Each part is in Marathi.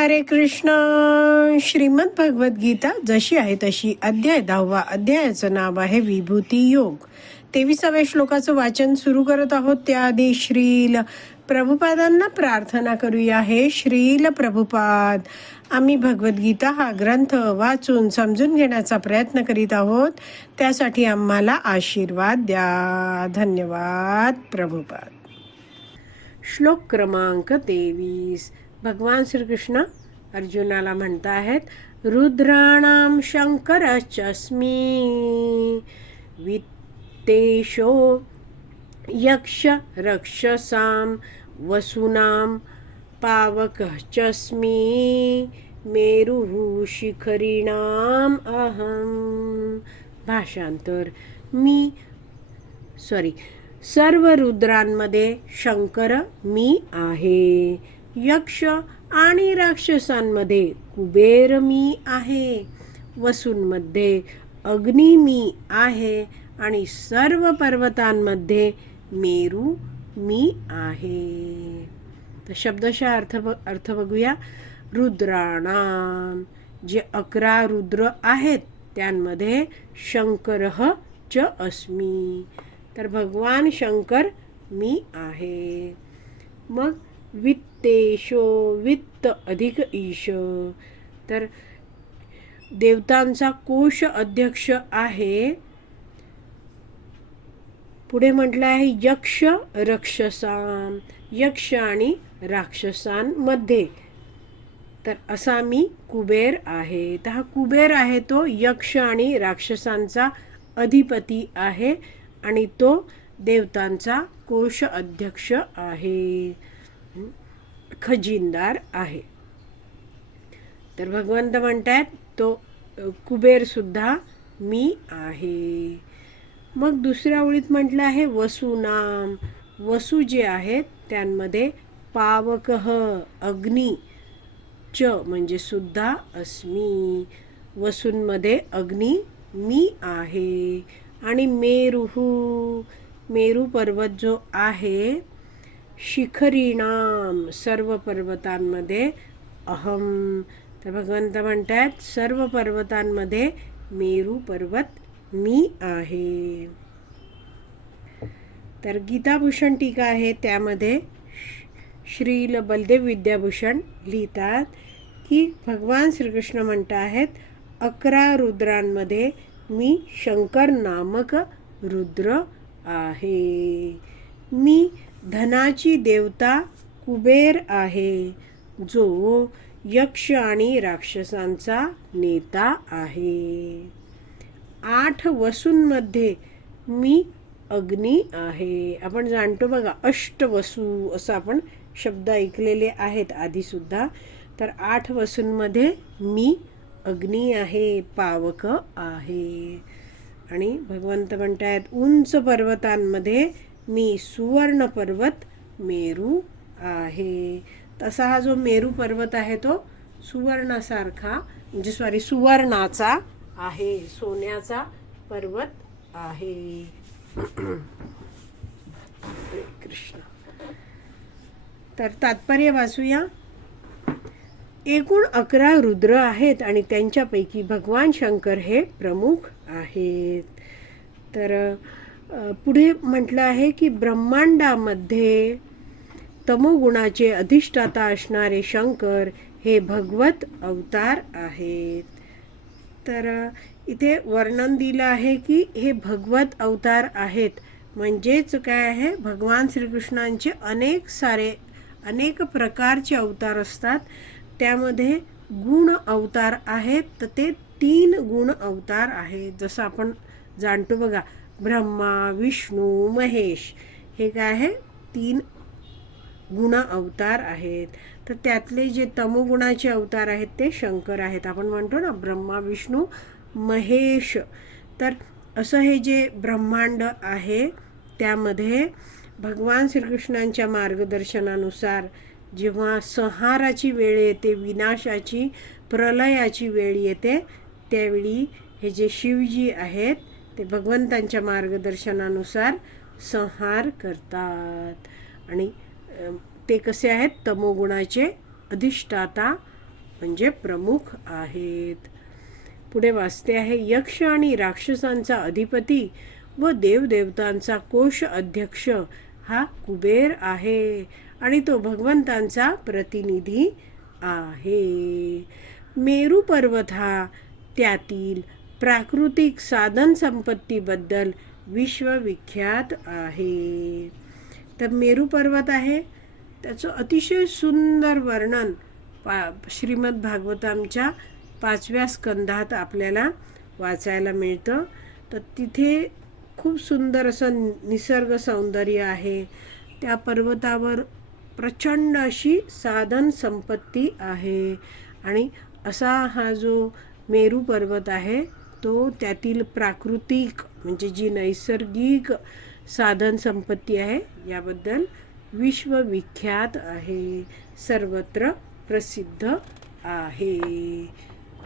हरे कृष्ण. श्रीमद भगवत गीता जशी आहे तशी अध्याय दहावा अध्यायाचं नाव आहे विभूती योग. तेविसाव्या श्लोकाचं वाचन सुरू करत आहोत त्याआधी श्रील प्रभुपादांना प्रार्थना करूया. हे श्रील प्रभुपाद आम्ही भगवद्गीता हा ग्रंथ वाचून समजून घेण्याचा प्रयत्न करीत आहोत. त्यासाठी आम्हाला आशीर्वाद द्या. धन्यवाद प्रभुपाद. श्लोक क्रमांक तेवीस. भगवान श्रीकृष्ण अर्जुनाला म्हणत आहेत रुद्राणाम शंकरचस्मी वित्तेशो यक्ष रक्षसां वसूनां पावकश्चस्मी मेरुः शिखरिणाम अहम। भाषांतर मी सॉरी सर्व रुद्रांमध्ये शंकर मी आहे। यक्ष आणि राक्षसांमध्ये कुबेर मी आहे. वसूंमध्ये अग्नी मी आहे आणि सर्व पर्वतांमध्ये मेरू मी आहे. तर शब्दशः अर्थ ब अर्थ बघूया. रुद्राणाम जे अकरा रुद्र आहेत त्यांमध्ये शंकर च अस्मी. तर भगवान शंकर मी आहे. मग तेशो वित्त अधिक ईश. तर देवतांचा कोश अध्यक्ष आहे. पुढे म्हटलं आहे यक्ष रक्षसां यक्ष आणि राक्षसांमध्ये तर असा मी कुबेर आहे. तर हा कुबेर आहे तो यक्ष आणि राक्षसांचा अधिपती आहे आणि तो देवतांचा कोश अध्यक्ष आहे. खजिनदार आहे. तर भगवंत म्हणतात तो कुबेर सुद्धा मी आहे. मग दुसऱ्या ओळीत म्हटलं आहे वसुनाम वसू जे आहेत त्यांमध्ये पावकह अग्नी च म्हणजे सुद्धा अस्मी. वसूंमध्ये अग्नी मी आहे. आणि मेरुहू मेरू पर्वत जो आहे शिखरीणाम सर्व पर्वतांमध्ये अहम. तर भगवंत म्हणतात सर्व पर्वतांमध्ये मेरू पर्वत मी आहे. तर गीताभूषण टीका आहे त्यामध्ये श्रील बलदेव विद्याभूषण लिहितात की भगवान श्रीकृष्ण म्हणत आहेत अकरा रुद्रांमध्ये मी शंकर नामक रुद्र आहे. मी धनाची देवता कुबेर आहे जो यक्ष आणि राक्षसांचा नेता आहे. आठ वसूंमध्ये मी अग्नी आहे. आपण जाणतो बघा अष्टवसू असं आपण शब्द ऐकलेले आहेत आधीसुद्धा तर आठ वसूंमध्ये मी अग्नी आहे पावक आहे. आणि भगवंत म्हणतायत उंच पर्वतांमध्ये मी सुवर्ण पर्वत मेरू आहे. तसा हा जो मेरू पर्वत आहे तो सुवर्णासारखा म्हणजे सॉरी सुवर्णाचा आहे. सोन्याचा पर्वत आहे. कृष्ण. तर तात्पर्य वाचूया. एकूण अकरा रुद्र आहेत आणि त्यांच्यापैकी भगवान शंकर हे प्रमुख आहेत. तर पुढे म्हटलं आहे की ब्रह्मांडामध्ये तमोगुणाचे अधिष्ठाता असणारे शंकर हे भगवत अवतार आहेत. तर इथे वर्णन दिलं आहे की हे भगवत अवतार आहेत. म्हणजेच काय आहे? भगवान श्रीकृष्णांचे अनेक सारे अनेक प्रकारचे अवतार असतात. त्यामध्ये गुण अवतार आहेत. तर ते तीन गुण अवतार आहेत. जसं आपण जाणतो बघा ब्रह्मा विष्णू महेश हे काय आहे? तीन गुण अवतार आहेत. तर त्यातले जे तमोगुणाचे अवतार आहेत ते शंकर आहेत. आपण म्हणतो ना ब्रह्मा विष्णू महेश. तर असं हे जे ब्रह्मांड आहे त्यामध्ये भगवान श्रीकृष्णांच्या मार्गदर्शनानुसार जेव्हा संहाराची वेळ येते विनाशाची प्रलयाची वेळ येते त्यावेळी हे जे शिवजी आहेत ते भगवंतांच्या मार्गदर्शनानुसार संहार करतात. आणि ते कसे आहेत? तमोगुणाचे अधिष्ठाता म्हणजे प्रमुख आहेत. पुढे वाचते आहे यक्ष आणि राक्षसांचा अधिपती व देवदेवतांचा कोश अध्यक्ष हा कुबेर आहे आणि तो भगवंतांचा प्रतिनिधी आहे. मेरू पर्वत हा त्यातील प्राकृतिक साधन संपत्तीबद्दल विश्वविख्यात आहे. तर मेरू पर्वत आहे. त्याचं अतिशय सुंदर वर्णन पा श्रीमद भागवतांच्या पाचव्या स्कंधात आपल्याला वाचायला मिळतं. तर तिथे खूप सुंदर असं निसर्ग सौंदर्य आहे. त्या पर्वतावर प्रचंड अशी साधन संपत्ती आहे. आणि असा हा जो मेरू पर्वत आहे तो त्यातील प्राकृतिक म्हणजे जी नैसर्गिक साधन संपत्ती आहे याबद्दल विश्वविख्यात आहे सर्वत्र प्रसिद्ध आहे.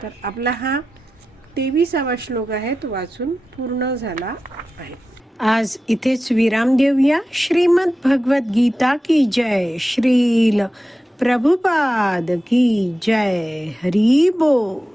तर आपला हा तेविसावा श्लोक आहे तो वाचून पूर्ण झाला आहे. आज इथेच विराम देऊया. श्रीमद भगवत गीता की जय. श्रील प्रभुपाद की जय. हरी बोल.